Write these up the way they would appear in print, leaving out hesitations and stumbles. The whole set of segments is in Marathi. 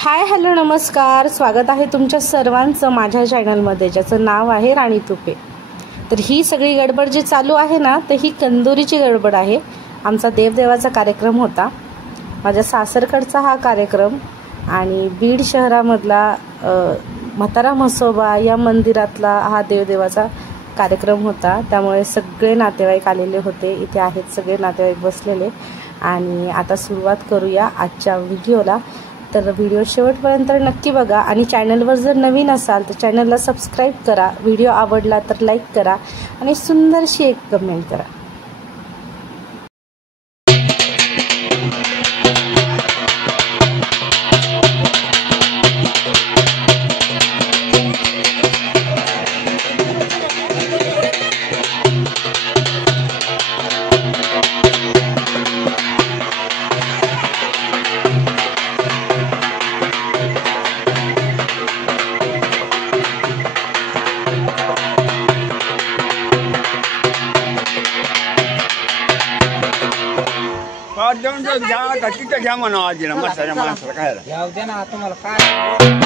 हाय हॅलो नमस्कार, स्वागत आहे तुमच्या सर्वांचं माझ्या चॅनलमध्ये ज्याचं नाव आहे राणी तुपे। तर ही सगळी गडबड जी चालू आहे ना, तर ही कंदुरीची गडबड आहे। आमचा देवदेवाचा कार्यक्रम होता, माझ्या सासरकडचा हा कार्यक्रम आणि बीड शहरामधला म्हातारा म्हसोबा या मंदिरातला हा देवदेवाचा कार्यक्रम होता। त्यामुळे सगळे नातेवाईक आलेले होते, इथे आहेत सगळे नातेवाईक बसलेले। आणि आता सुरुवात करूया आजच्या व्हिडिओला। तर व्हिडिओ शेवटपर्यंत नक्की बघा आणि चॅनलवर जर नवीन असाल तर चॅनलला सबस्क्राईब करा, व्हिडिओ आवडला तर लाईक करा आणि सुंदरशी एक कमेंट करा। घ्या म्हणा आजीला मसाल्या माणसाला खायला जाऊ दे ना तुम्हाला काय।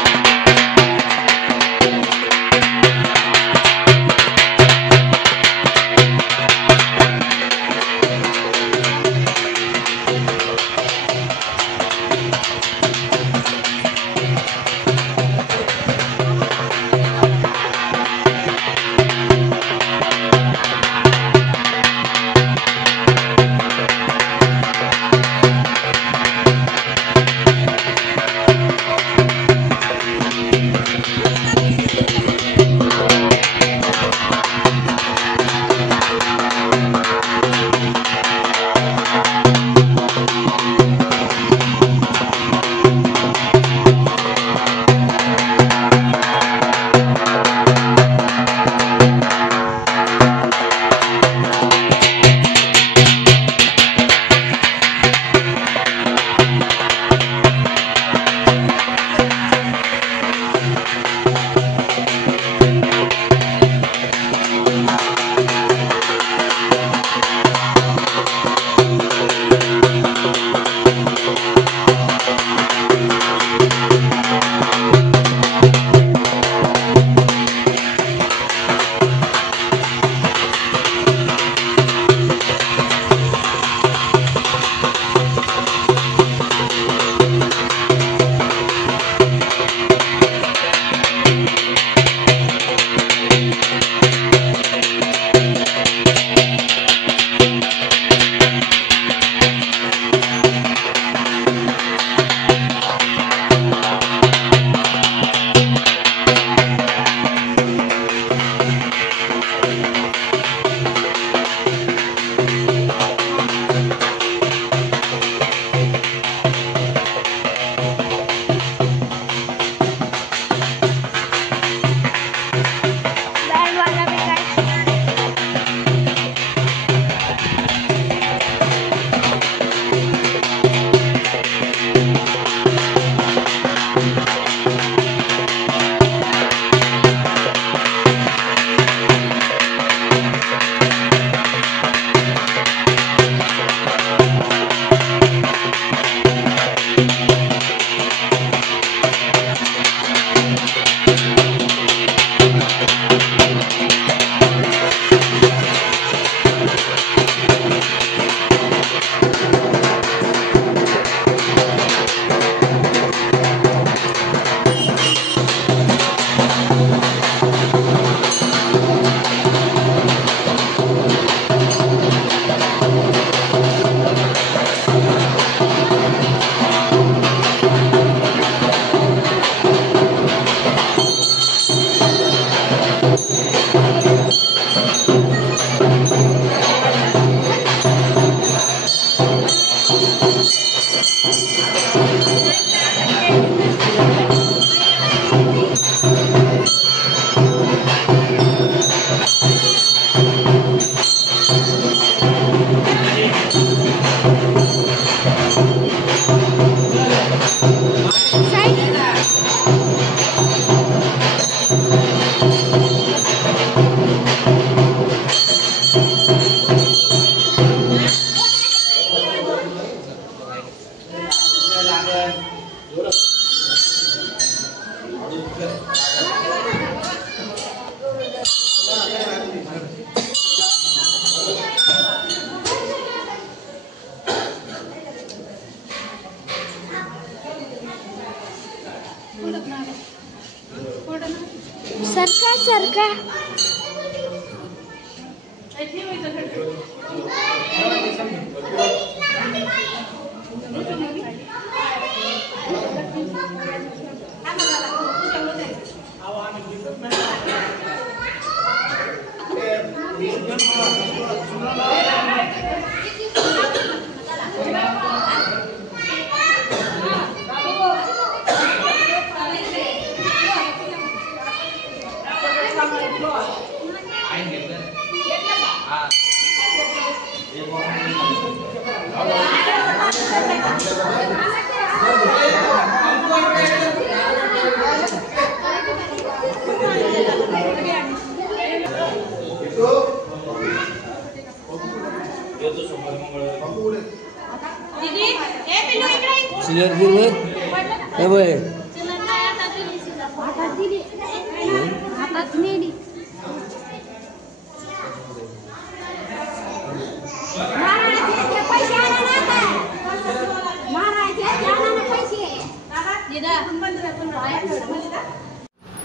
सरका सरका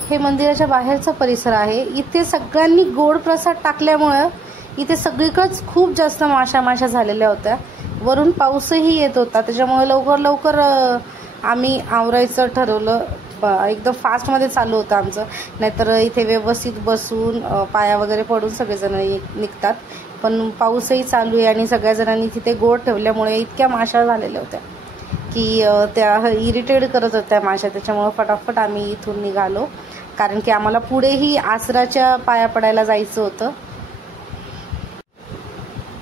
हे मंदिराच्या बाहेरचा परिसर आहे. इथे सगळ्यांनी गोड प्रसाद टाकल्यामुळं इथे सगळीकडेच खूप जास्त माशा झालेल्या होत्या. वरून पाऊसही येत होता, त्याच्यामुळे लवकर आम्ही आवरायचं ठरवलं. एकदम फास्टमध्ये चालू होतं आमचं, नाहीतर इथे व्यवस्थित बसून पाया वगैरे पडून सगळेजण निघतात. पण पाऊसही चालू आहे आणि सगळ्या जणांनी तिथे गोड ठेवल्यामुळे इतक्या माशा झालेल्या होत्या की त्या इरिटेट करत होत्या माशा. त्याच्यामुळे फटाफट आम्ही इथून निघालो, कारण की आम्हाला पुढेही आसराच्या पाया पडायला जायचं होतं.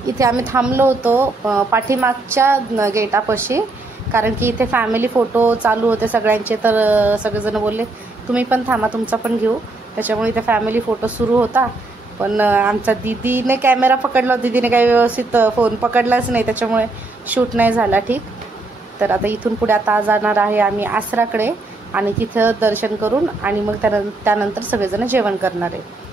इथे आम्ही थांबलो होतो पाठीमागच्या गेटापाशी, कारण की इथे फॅमिली फोटो चालू होते सगळ्यांचे. तर सगळेजण बोलले तुम्ही पण थांबा, तुमचा पण घेऊ. त्याच्यामुळे इथे फॅमिली फोटो सुरू होता. पण आमच्या दीदीने कॅमेरा पकडला, दीदीने काही व्यवस्थित फोन पकडलाच नाही, त्याच्यामुळे शूट नाही झाला ठीक. तर आता इथून पुढे आता जाणार आहे आम्ही आसराकडे आणि तिथं दर्शन करून आणि मग त्यानंतर सगळेजण जेवण करणार आहे.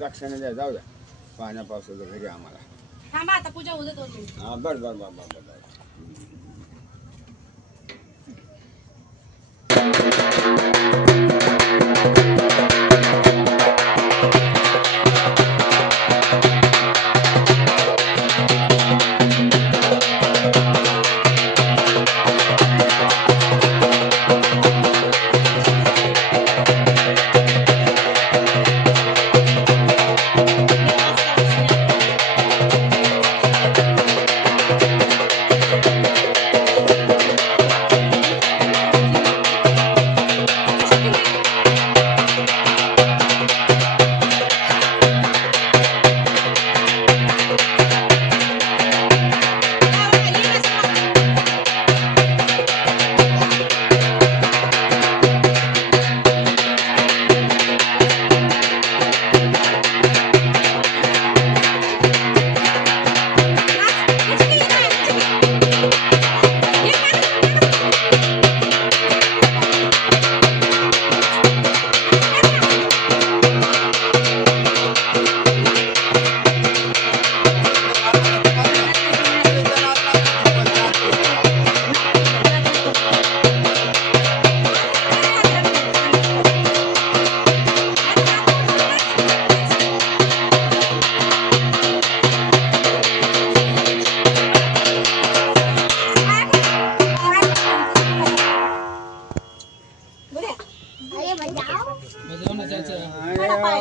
दक्षिणा द्या, जाऊ द्या. पाण्या पावसाचं घरी आम्हाला थांबा, आता पूजा होऊ दे 2 मिनिट. हा बर.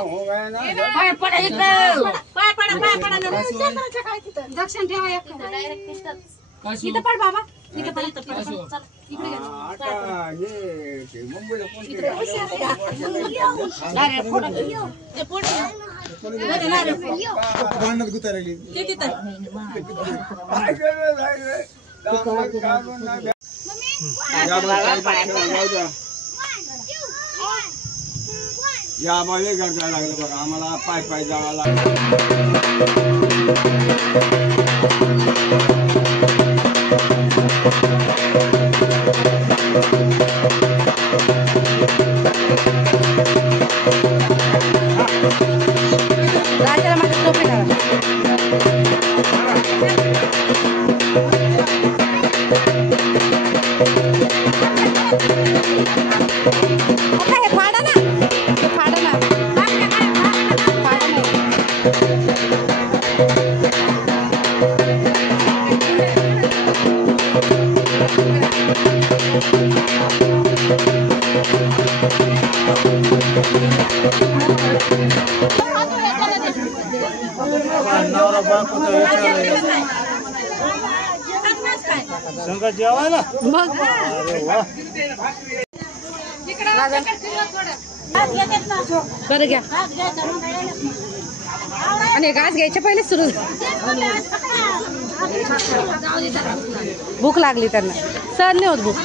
हो गया ना दक्षिण ठेवा इथं पड बाबा इथं पड आता हे ते मुंबईला कोणते भांडणात गुता राहिली या आम्हाला गरजा लागलं बघा आम्हाला पाय पाय जावं लागलं राजाला माझ्या टोपी घाला हे फाडा ना हे फाडा ना फाडा नाही जेवायला मग बरं घ्या आणि घास घ्यायच्या पहिले सुरू भूक लागली त्यांना सहन नाही होत भूक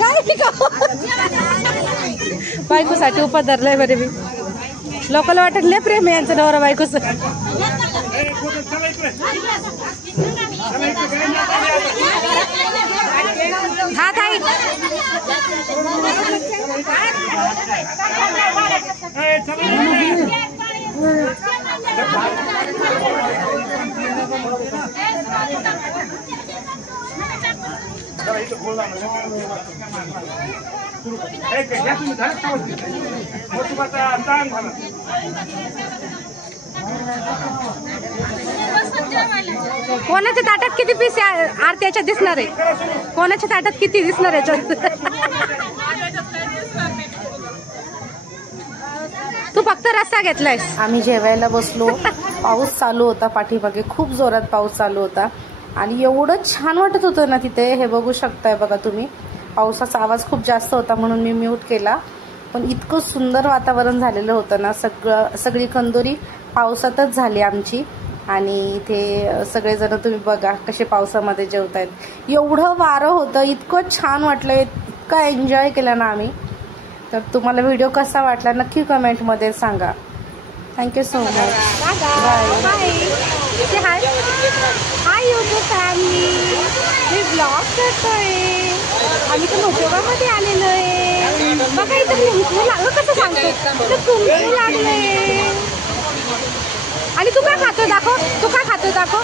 काय बायकोसाठी उपा धरलाय बरे मी लोकांना वाटत लय प्रेम आहे यांचं नवरा बायकोच हा ताई कोणाच्या ताटात किती पीस आरत्याच्या दिसणार आहे कोणाच्या ताटात किती दिसणार आहे तू फक्त रस्सा घेतलायस आम्ही जेवायला बसलो पाऊस चालू होता पाठीमागे खूप जोरात पाऊस चालू होता आणि एवढं छान वाटत होतं ना तिथे हे बघू शकताय बघा तुम्ही पावसाचा आवाज खूप जास्त होता म्हणून मी म्यूट केला पण इतकं सुंदर वातावरण झालेलं होतं ना सगळी कंदोरी पावसातच झाली आमची आणि इथे सगळेजण तुम्ही बघा कसे पावसामध्ये जेवतायत एवढं वारं होतं इतकं छान वाटलं इतकं एन्जॉय केलं ना आम्ही तर तुम्हाला व्हिडिओ कसा वाटला नक्की कमेंटमध्ये सांगा thank you so much bye hi hi YouTube family मी ब्लॉग करतोय आम्ही तर मोठोबामध्ये आलेलो आहे बघा इथं कुंकू लागलं कसं सांगतो इथं कुंकू लागलंय आणि तू काय खातो दाखव तू काय खातो दाखव